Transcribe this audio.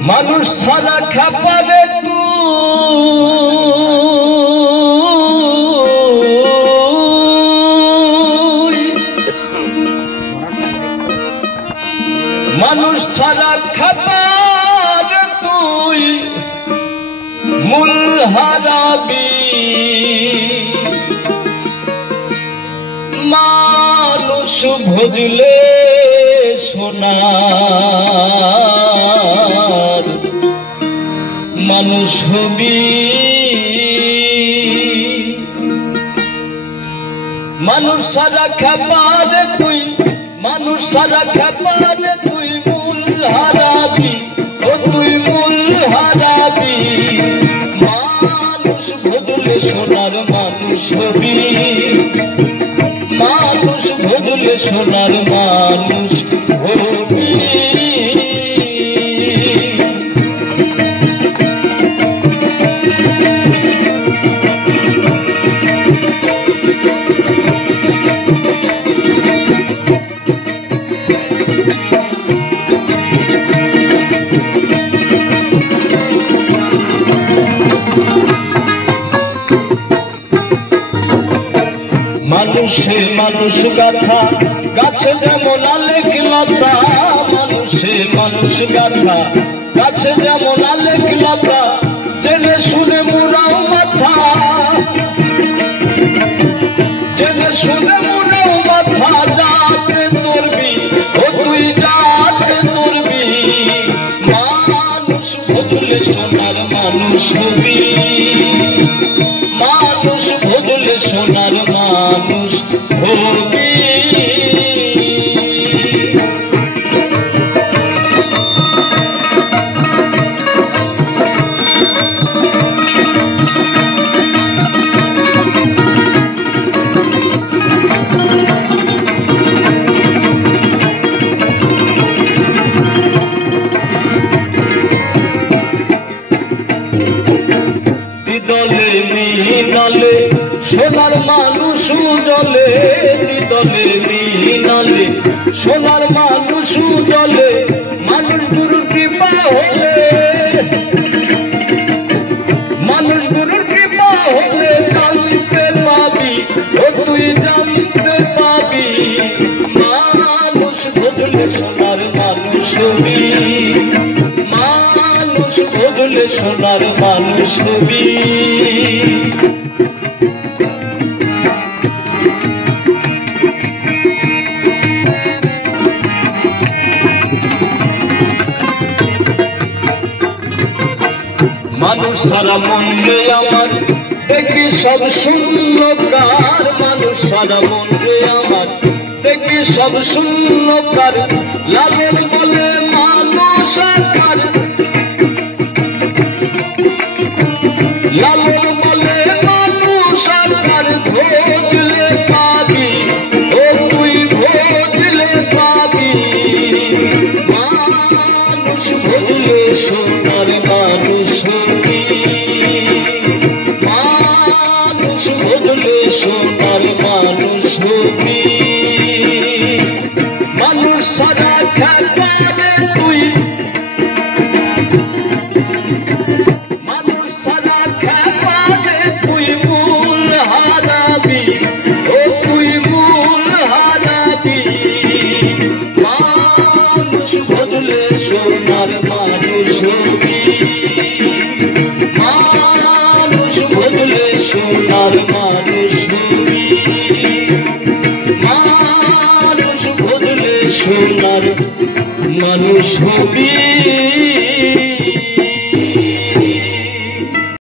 মানুষ ছাড়া খাপারে তুই, মানুষ ছাড়া খাপারে তুই মূল হারাবি। মানুষ ভজলে সোনার মানুষ হবি। মানুষ সারা খাপারে তুই, মানুষ সারা খাপারে তুই মূল হারাবি। ও তুই মূল হারাবি। মানুষ ভজলে সোনার মানুষ হবি। মানুষ ভজলে সোনার মানুষ হবি। মানুষে মানুষ গাথা গাছে যেমন আলেক লতা। মানুষে মানুষ গাথা গাছে যেমন আলেক লতা। জেনে শুনে মুড়াও মাথা, জেনে শুনে মুড়াও মাথা। যাতে তোরবি ও তুই যাতে তোরবি। মানুষ ভজলে সোনার মানুষ হবি। মানুষ ভজলে সোনার মানুষ হবি। দলে মিনালে সোনার মানুষ জলে। দলে মিনালে সোনার মানুষ জলে। মানুষ গুরুর কৃপা হলে, মানুষ গুরুর কৃপা হলে জানতে পাবি। ও তুই জানতে পাবি। মানুষ ভজলে সোনার মানুষ হবি। মানুষ ভজলে সোনার মানুষ হবি। মানুষ সারা মনে আমার দেখি সব শূন্যকার। মানুষ সারা মনে আমার দেখি সব শূন্যকার। লালন বলে মানুষ আকার, লালন বলে মানুষ আকার। ভজলে পাবি ও তুই ভজলে পাবি। মানুষ ভজলে সোনার মানুষ হবি। মানুষ ভজলে সোনার মানুষ হবি। মানুষ সারা খাপারে তুই, মানুষ সারা খাপারে তুই মূল হারাবি। ও তুই মূল হারাবি। মানুষ ভজলে সোনার মানুষ হবি। মানুষ ভজলে সোনার মানুষ হবি। মানুষ ভজলে সোনার মানুষ হবি।